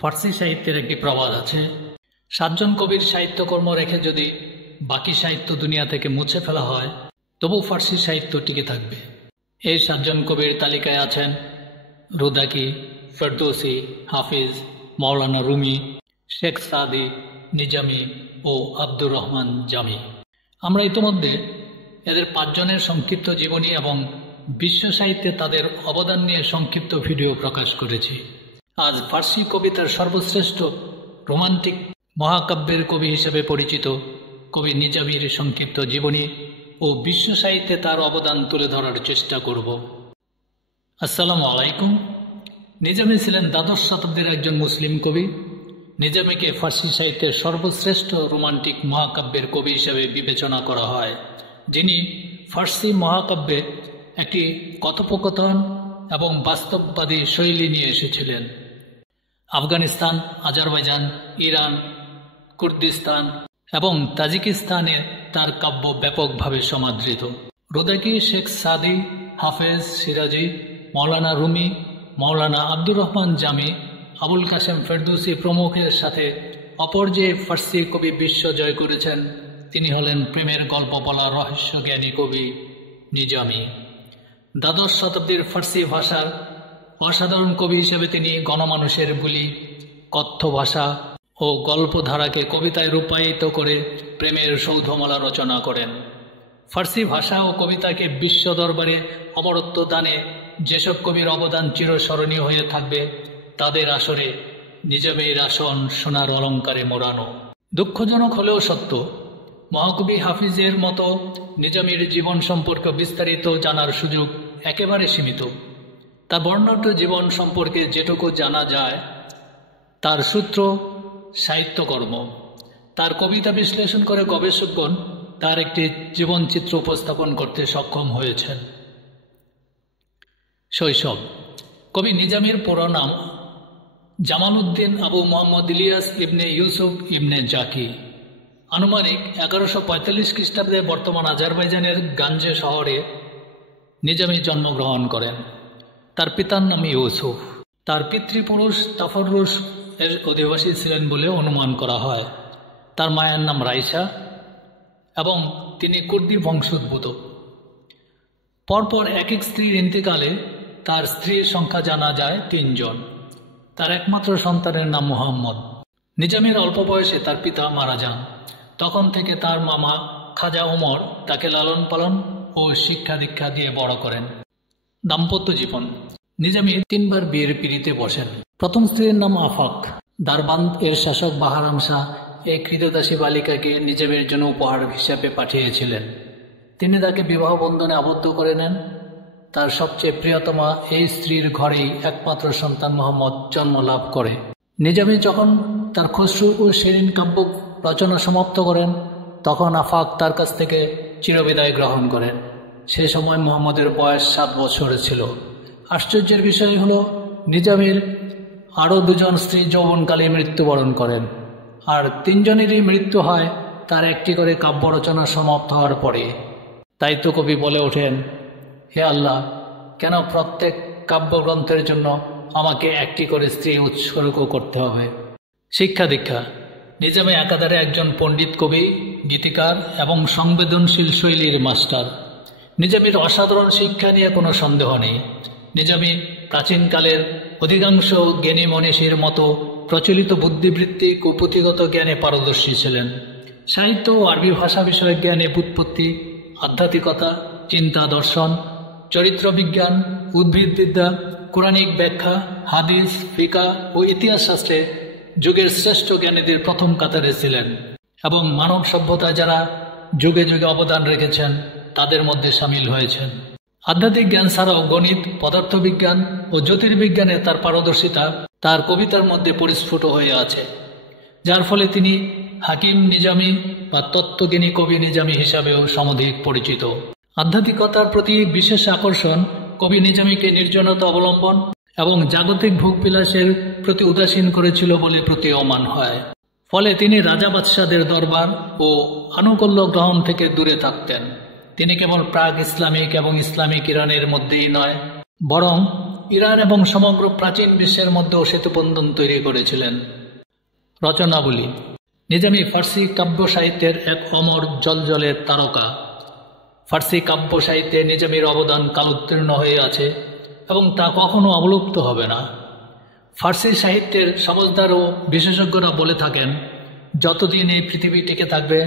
ফার্সি সাহিত্যের একটি প্রবাদ আছে, 7 জন কবির সাহিত্যকর্ম রেখে যদি বাকি সাহিত্য দুনিয়া থেকে মুছে ফেলা হয় তবু ফার্সি সাহিত্য টিকে থাকবে। এই 7 জন কবির তালিকায় আছেন রুদাকি, ফেরদৌসি, হাফিজ, মাওলানা রুমি, শেখ সাদি, নিজামি ও আব্দুর রহমান জামি। আমরা ইতিমধ্যে এদের 5 জনের সংক্ষিপ্ত জীবনী এবং বিশ্ব সাহিত্যে তাদের অবদান নিয়ে সংক্ষিপ্ত ভিডিও প্রকাশ করেছি। আজ ফার্সি কবিতার সর্বশ্রেষ্ঠ রোমান্টিক মহাকাব্যের কবি হিসেবে পরিচিত কবি নিজামির সংক্ষিপ্ত জীবনী ও বিশ্ব সাহিত্যে তার অবদান তুলে ধরার চেষ্টা করব। আসসালামু আলাইকুম। নিজামি ছিলেন দ্বাদশ শতাব্দীর একজন মুসলিম কবি। নিজামিকে ফার্সি সাহিত্যের সর্বশ্রেষ্ঠ রোমান্টিক মহাকাব্যের কবি হিসেবে বিবেচনা করা হয়, যিনি ফার্সি মহাকাব্যে একটি কথোপকথন এবং বাস্তববাদী শৈলী নিয়ে এসেছিলেন। আফগানিস্তান, আজারবাইজান, ইরান, কুর্দিস্তান এবং তাজিকিস্তানে তার কাব্য ব্যাপকভাবে সমাদৃত। রুদাকি, শেখ সাদি, হাফেজ, সিরাজি, মাওলানা রুমি, মাওলানা আব্দুর রহমান জামি, আবুল কাসেম ফেরদৌসি প্রমুখের সাথে অপর যে ফার্সি কবি বিশ্ব জয় করেছেন তিনি হলেন প্রেমের গল্প বলা রহস্যজ্ঞানী কবি নিজামি। দ্বাদশ শতাব্দীর ফার্সি ভাষার অসাধারণ কবি হিসেবে তিনি গণমানুষের বুলি, কথ্য ভাষা ও গল্পধারাকে কবিতায় রূপায়িত করে প্রেমের সৌধমালা রচনা করেন। ফার্সি ভাষা ও কবিতাকে বিশ্ব দরবারে অমরত্ব দানে যেসব কবির অবদান চিরস্মরণীয় হয়ে থাকবে তাদের আসরে নিজামির আসন সোনার অলঙ্কারে মোড়ানো। দুঃখজনক হলেও সত্য, মহাকবি হাফিজের মতো নিজামির জীবন সম্পর্কে বিস্তারিত জানার সুযোগ একেবারে সীমিত। তার বর্ণাঢ্য জীবন সম্পর্কে যেটুকু জানা যায় তার সূত্র সাহিত্যকর্ম। তার কবিতা বিশ্লেষণ করে গবেষকগণ তার একটি জীবনচিত্র উপস্থাপন করতে সক্ষম হয়েছেন। শৈশব। কবি নিজামির পুরো নাম জামালউদ্দিন আবু মোহাম্মদ ইলিয়াস ইবনে ইউসুফ ইবনে জাকি। আনুমানিক 1145 খ্রিস্টাব্দে বর্তমান আজারবাইজানের গাঞ্জে শহরে নিজামি জন্মগ্রহণ করেন। তার পিতার নাম ইউসুফ। তার পিতৃপুরুষ তাফররুস এর অধিবাসী ছিলেন বলে অনুমান করা হয়। তার মায়ের নাম রাইসা এবং তিনি কুর্দি বংশোদ্ভূত। পরপর এক এক স্ত্রীর ইন্তেকালে তার স্ত্রীর সংখ্যা জানা যায় 3 জন। তার একমাত্র সন্তানের নাম মুহাম্মদ। নিজামির অল্প বয়সে তার পিতা মারা যান। তখন থেকে তার মামা খাজা ওমর তাকে লালন পালন ও শিক্ষা দীক্ষা দিয়ে বড় করেন। দাম্পত্য জীবন। নিজামি 3 বার বিয়ের পিঁড়িতে বসেন। প্রথম স্ত্রীর নাম আফাক। দারবান্দ এর শাসক বাহারাম শাহ এই কৃতদাসী বালিকাকে নিজামের জন্য উপহার হিসাবে পাঠিয়েছিলেন। তিনি তাকে বিবাহ বন্ধনে আবদ্ধ করে নেন। তার সবচেয়ে প্রিয়তমা এই স্ত্রীর ঘরেই একমাত্র সন্তান মোহাম্মদ জন্ম লাভ করে। নিজামি যখন তার খসরু ও শেরিন কাব্য রচনা সমাপ্ত করেন তখন আফাক তার কাছ থেকে চিরবিদায় গ্রহণ করেন। সে সময় মোহাম্মদের বয়স 7 বছর ছিল। আশ্চর্যের বিষয় হল নিজামির আরও 2 জন স্ত্রী যৌবনকালে মৃত্যুবরণ করেন, আর 3 জনেরই মৃত্যু হয় তার একটি করে কাব্য রচনা সমাপ্ত হওয়ার পরে। তাই তো কবি বলে ওঠেন, হে আল্লাহ, কেন প্রত্যেক কাব্যগ্রন্থের জন্য আমাকে একটি করে স্ত্রী উৎসর্গ করতে হবে। শিক্ষা দীক্ষা। নিজামি একাধারে একজন পণ্ডিত কবি, গীতিকার এবং সংবেদনশীল শৈলীর মাস্টার। নিজামির অসাধারণ শিক্ষা নিয়ে কোনো সন্দেহ নেই। নিজামি প্রাচীনকালের অধিকাংশ জ্ঞানী মনীষীর মতো প্রচলিত বুদ্ধিবৃত্তিক ও পুঁথিগত জ্ঞানে পারদর্শী ছিলেন। সাহিত্য ও আরবি ভাষা বিষয়ক জ্ঞানে ব্যুৎপত্তি, আধ্যাত্মিকতা, চিন্তা, দর্শন, চরিত্র বিজ্ঞান, উদ্ভিদবিদ্যা, কোরআনিক ব্যাখ্যা, হাদিস, ফিকা ও ইতিহাস শাস্ত্রে যুগের শ্রেষ্ঠ জ্ঞানীদের প্রথম কাতারে ছিলেন এবং মানব সভ্যতায় যারা যুগে যুগে অবদান রেখেছেন তাদের মধ্যে সামিল হয়েছেন। আধ্যাত্মিক জ্ঞান ছাড়াও গণিত, পদার্থবিজ্ঞান ও জ্যোতির্বিজ্ঞানে তার পারদর্শিতা তার কবিতার মধ্যে পরিস্ফুট হয়ে আছে, যার ফলে তিনি হাকিম নিজামি বা তত্ত্বজ্ঞানী কবি নিজামি হিসাবেও সমধিক পরিচিত। আধ্যাত্মিকতার প্রতি বিশেষ আকর্ষণ কবি নিজামিকে নির্জনতা অবলম্বন এবং জাগতিক ভোগবিলাসের প্রতি উদাসীন করেছিল বলে প্রতীয়মান হয়। ফলে তিনি রাজা বাদশাদের দরবার ও আনুকূল্য গ্রহণ থেকে দূরে থাকতেন। তিনি কেবল প্রাক ইসলামিক এবং ইসলামিক ইরানের মধ্যেই নয়, বরং ইরান এবং সমগ্র প্রাচীন বিশ্বের মধ্যেও সেতুবন্ধন তৈরি করেছিলেন। রচনাবলী। নিজামী ফার্সি কাব্য সাহিত্যের এক অমর জলজলের তারকা। ফার্সি কাব্য সাহিত্যে নিজামীর অবদান কালোত্তীর্ণ হয়ে আছে এবং তা কখনো অবলুপ্ত হবে না। ফার্সি সাহিত্যের সমজদার ও বিশেষজ্ঞরা বলে থাকেন, যতদিন এই পৃথিবী টিকে থাকবে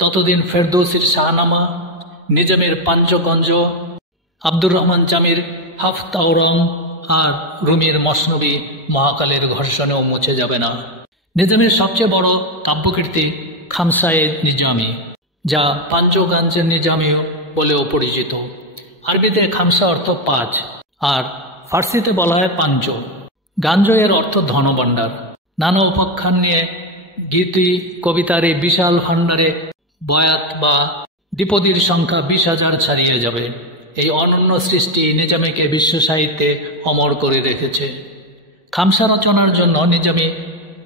ততদিন ফেরদৌসির শাহনামা, নিজামীর পাঞ্চগঞ্জ, আব্দুর রহমান জামির হাফতাওরং আর রুমির মসনবী মহাকালের ঘর্ষণেও মুছে যাবে না। নিজামীর সবচেয়ে বড় কাব্যকীর্তি খামসায়ে নিজামী, যা পাঞ্চগঞ্জের নিজামী বলেও পরিচিত। আরবিতে খামসা অর্থ ৫ আর ফার্সিতে বলা হয় পাঞ্চ। গাঞ্জ এর অর্থ ধনভাণ্ডার। নানা উপাখ্যান নিয়ে গীতি কবিতার এই বিশাল ভাণ্ডারে বয়াত বা দ্বিপদীর সংখ্যা ২০,০০০ ছাড়িয়ে যাবে। এই অনন্য সৃষ্টি নিজামীকে বিশ্ব সাহিত্যে অমর করে রেখেছে। খামসা রচনার জন্য নিজামী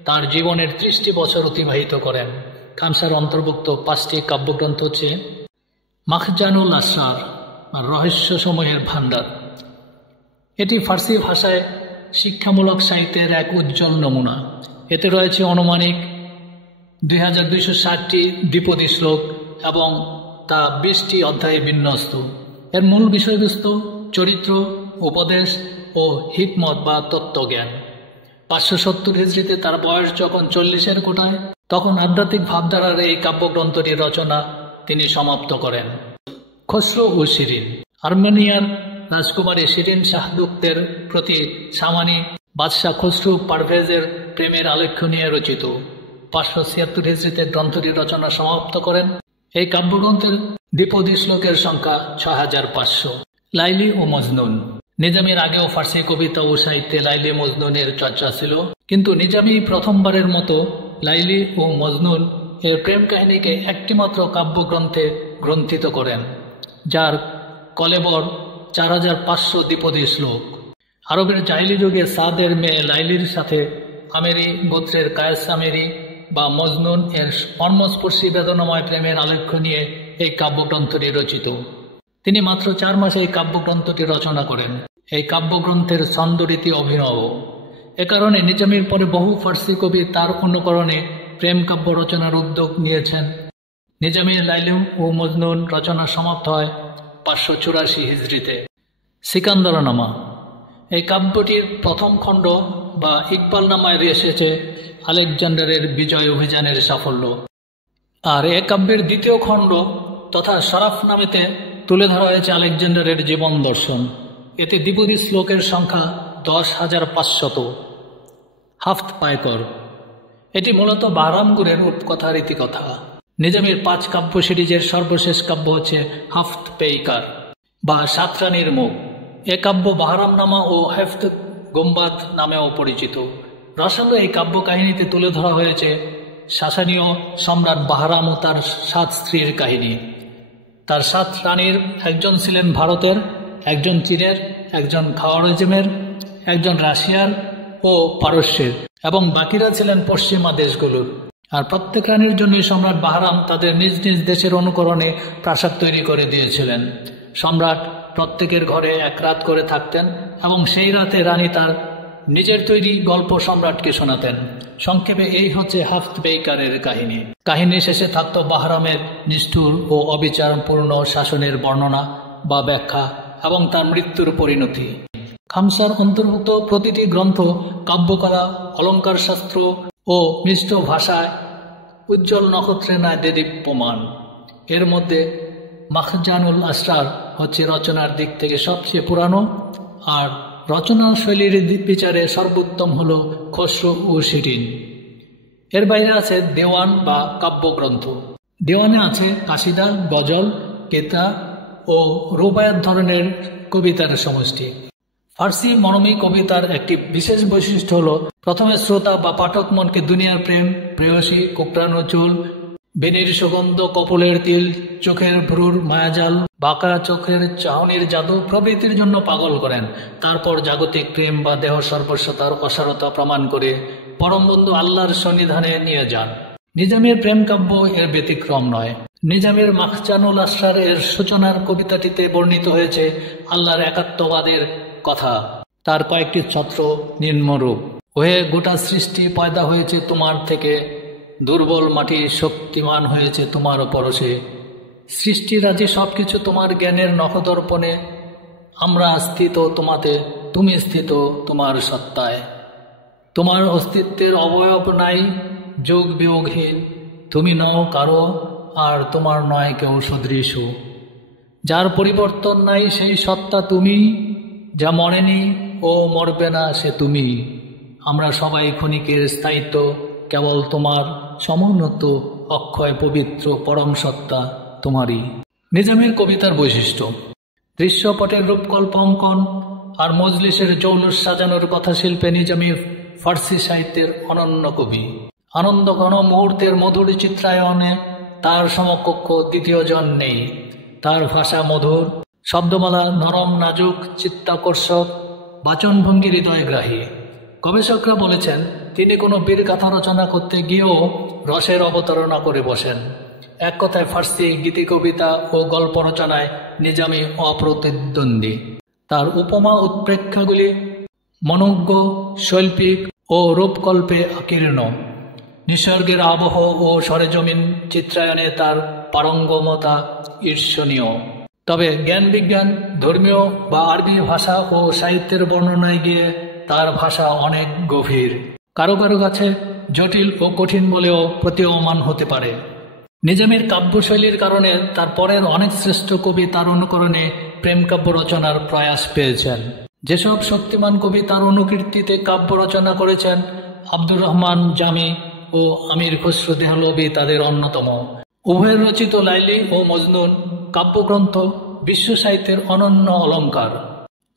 তার জীবনের ৩০টি বছর অতিবাহিত করেন। খামসার অন্তর্ভুক্ত ৫টি কাব্যগ্রন্থ হচ্ছে মাখজানুল আসরার, রহস্যসমূহের ভাণ্ডার। এটি ফার্সি ভাষায় শিক্ষামূলক সাহিত্যের এক উজ্জ্বল নমুনা। এতে রয়েছে আনুমানিক ২২৬০টি দ্বিপদী শ্লোক এবং তা ২০টি অধ্যায়ে বিন্যস্ত। এর মূল বিষয়বস্তু চরিত্র, উপদেশ ও হিকমত বা তত্ত্বজ্ঞান। ৫৭০ হিজরিতে তার বয়স যখন ৪০-এর কোটায়, তখন আধ্যাত্মিক ভাবধারার এই কাব্যগ্রন্থটি রচনা তিনি সমাপ্ত করেন। খসরু ও শিরিন। আর্মেনিয়ার রাজকুমারী শিরিন শাহদুক্তের প্রতি সামানি বাদশাহ খসরু পারভেজের প্রেমের আলেখ্য নিয়ে রচিত। ৫৭৬ হিজরিতে গ্রন্থটি রচনা সমাপ্ত করেন। এই কাব্যগ্রন্থের দ্বিপদী শ্লোকের সংখ্যা ৬৫০০। লাইলি ও মজনুন। নিজামীর আগেও ফার্সি কবিতা ও সাহিত্যে লাইলি মজনুনের চর্চা ছিল, কিন্তু নিজামী প্রথমবারের মতো লাইলি ও মজনুন এর প্রেম কাহিনীকে একটিমাত্র কাব্যগ্রন্থে গ্রন্থিত করেন, যার কলেবর ৪৫০০ দ্বিপদী শ্লোক। আরবের জাহিলি যুগে সাদের মেয়ে লাইলির সাথে আমেরি গোত্রের কায়েস আমেরি বা মজনুন এর মর্মস্পর্শী বেদনাময় প্রেমের আলেখ্য নিয়ে এই কাব্যগ্রন্থটি রচিত। তিনি মাত্র ৪ মাসে এই কাব্যগ্রন্থটি রচনা করেন। এই কাব্যগ্রন্থের ছন্দরীতি অভিনব। এ কারণে নিজামীর পরে বহু ফার্সি কবি তার অনুকরণে প্রেম কাব্য রচনার উদ্যোগ নিয়েছেন। নিজামীর লাইলি ও মজনুন রচনা সমাপ্ত হয় ৫৮৪ হিজরিতে। সিকান্দারনামা। এই কাব্যটির প্রথম খণ্ড বা ইকবালনামায় এসেছে আলেকজান্ডারের বিজয় অভিযানের সাফল্য, আর এ কাব্যের দ্বিতীয় খণ্ড তথা শরাফনামেতে তুলে ধরা হয়েছে আলেকজান্ডারের জীবন দর্শন। এতে দ্বিপদী শ্লোকের সংখ্যা ১০,৫০০। হাফত পায়কর। এটি মূলত বাহরামগুরের উপকথা রীতিকথা। নিজামীর ৫ কাব্য সিরিজের সর্বশেষ কাব্য হচ্ছে হাফত পেইকার বা সাতরানীর মুখ। এ কাব্য বাহরামনামা ও হেফত গোম্বাত নামেও পরিচিত। রসালো এই কাব্য কাহিনীতে তুলে ধরা হয়েছে সাসানীয় সম্রাট বাহরাম ও তার ৭ স্ত্রীর কাহিনী। তার ৭ রানীর একজন ছিলেন ভারতের, একজন চীনের, একজন খাওয়ারিজমের, একজন রাশিয়ার ও পারস্যের, এবং বাকিরা ছিলেন পশ্চিমা দেশগুলোর। আর প্রত্যেক রানীর জন্যই সম্রাট বাহরাম তাদের নিজ নিজ দেশের অনুকরণে প্রাসাদ তৈরি করে দিয়েছিলেন। সম্রাট প্রত্যেকের ঘরে এক রাত করে থাকতেন এবং সেই রাতে রানী তার নিজের তৈরি গল্প সম্রাটকে শোনাতেন। সংক্ষেপে এই হচ্ছে হাফত পেইকারের কাহিনী। কাহিনী শেষে থাকত বাহরামের নিষ্ঠুর ও অবিচারপূর্ণ শাসনের বর্ণনা বা ব্যাখ্যা এবং তার মৃত্যুর পরিণতি। খামসার অন্তর্ভুক্ত প্রতিটি গ্রন্থ কাব্যকলা, অলঙ্কার শাস্ত্র ও মিষ্ট ভাষায় উজ্জ্বল নক্ষত্রের ন্যায় দেদীপ্যমান। এর মধ্যে মাখজানুল আসরার হচ্ছে রচনার দিক থেকে সবচেয়ে পুরানো, আর রচনা শৈলীর বিচারে সর্বোত্তম হল খসরু ও শিরিন। এর বাইরে আছে দেওয়ান বা কাব্যগ্রন্থ। দেওয়ানে আছে কাসিদা, গজল, কেতা ও রুবায়াত ধরনের কবিতার সমষ্টি। ফার্সি মরমী কবিতার একটি বিশেষ বৈশিষ্ট্য হল প্রথমে শ্রোতা বা পাঠক মনকে দুনিয়ার প্রেম, প্রেয়সী, কোপড়ানো চুল, বেনির সুগন্ধ, কপলের তিল, চোখের ভ্রুর মায়াজাল, বাঁকা চোখের চাহনির জাদু প্রভৃতির জন্য পাগল করেন। তারপর জাগতিক প্রেম বা দেহ সর্বস্বতার অসারতা প্রমাণ করে পরম বন্ধু আল্লাহর সন্নিধানে নিয়ে যান। নিজামীর প্রেম কাব্য এর ব্যতিক্রম নয়। নিজামীর মাখজানুল আসরার এর সূচনার কবিতাটিতে বর্ণিত হয়েছে আল্লাহর একাত্মবাদের কথা। তার কয়েকটি ছত্র নিম্নরূপ। ওহে গোটা সৃষ্টি পয়দা হয়েছে তোমার থেকে, দুর্বল মাটি শক্তিমান হয়েছে তোমার পরশে। সৃষ্টিরাজি সবকিছু তোমার জ্ঞানের নখদর্পণে। আমরা স্থিত তোমাতে, তুমি স্থিত তোমার সত্তায়। তোমার অস্তিত্বের অবয়ব নাই, যোগ বিয়োগহীন। তুমি নও কারো, আর তোমার নয় কেউ সদৃশ। যার পরিবর্তন নাই সেই সত্তা তুমি, যা মরেনি ও মরবে না সে তুমি। আমরা সবাই ক্ষণিকের স্থায়িত্ব, কেবল তোমার সমুন্নত অক্ষয় পবিত্র পরম সত্তা তোমারই। নিজামীর কবিতার বৈশিষ্ট্য: দৃশ্যপটের রূপকল্প অঙ্কন আর মজলিসের জৌলুস সাজানোর কথাশিল্পে নিজামী ফার্সি সাহিত্যের অনন্য কবি। আনন্দঘন মুহূর্তের মধুর চিত্রায়নে তার সমকক্ষ দ্বিতীয়জন নেই। তার ভাষা মধুর, শব্দমালা নরম নাজুক চিত্তাকর্ষক, বাচনভঙ্গি হৃদয়গ্রাহী। গবেষকরা বলেছেন তিনি কোনো বীরগাথা রচনা করতে গিয়েও রসের অবতারণা করে বসেন। এক কথায় ফার্সি গীতিকবিতা ও গল্প রচনায় নিজামী অপ্রতিদ্বন্দ্বী। তার উপমা উৎপ্রেক্ষাগুলি মনোজ্ঞ, শৈল্পিক ও রূপকল্পে আকীর্ণ। নিসর্গের আবহ ও সরেজমিন চিত্রায়নে তার পারঙ্গমতা ঈর্ষণীয়। তবে জ্ঞান বিজ্ঞান, ধর্মীয় বা আরবি ভাষা ও সাহিত্যের বর্ণনায় গিয়ে তার ভাষা অনেক গভীর, কারো কারো কাছে জটিল ও কঠিন বলেও প্রতীয়মান হতে পারে। নিজামীর কাব্যশৈলীর কারণে তার পরের অনেক শ্রেষ্ঠ কবি তার অনুকরণে প্রেম কাব্য রচনার প্রয়াস পেয়েছেন। যেসব শক্তিমান কবি তার অনুকীর্তিতে কাব্য রচনা করেছেন, আব্দুর রহমান জামি ও আমির খসরু দেহলভি তাদের অন্যতম। উভয়ের রচিত লাইলি ও মজনুন কাব্যগ্রন্থ বিশ্ব সাহিত্যের অনন্য অলঙ্কার।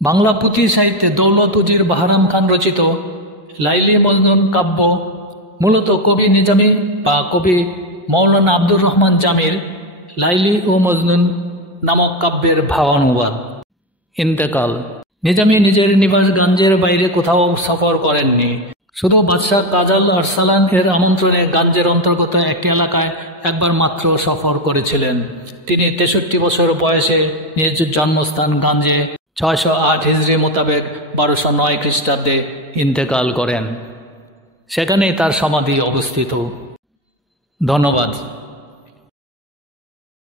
বাংলা পুঁথি সাহিত্যে দৌলত উজির বাহারাম খান রচিত লাইলি মজনুন কাব্য মূলত কবি নিজামী বা কবি মৌলানা আব্দুর রহমান জামির লাইলি ও মজনুন নামক কাব্যের ভাবানুবাদ। ইন্তেকাল: নিজামী নিজের নিবাস গঞ্জের বাইরে কোথাও সফর করেননি। শুধু বাদশাহ কাজাল আরসালান এর আমন্ত্রণে গঞ্জের অন্তর্গত একটি এলাকায় একবার মাত্র সফর করেছিলেন। তিনি 63 বছর বয়সে নিজ জন্মস্থান গঞ্জে 608 হিজরি মোতাবেক 1209 খ্রিস্টাব্দে ইন্তেকাল করেন। সেখানেই তার সমাধি অবস্থিত। ধন্যবাদ।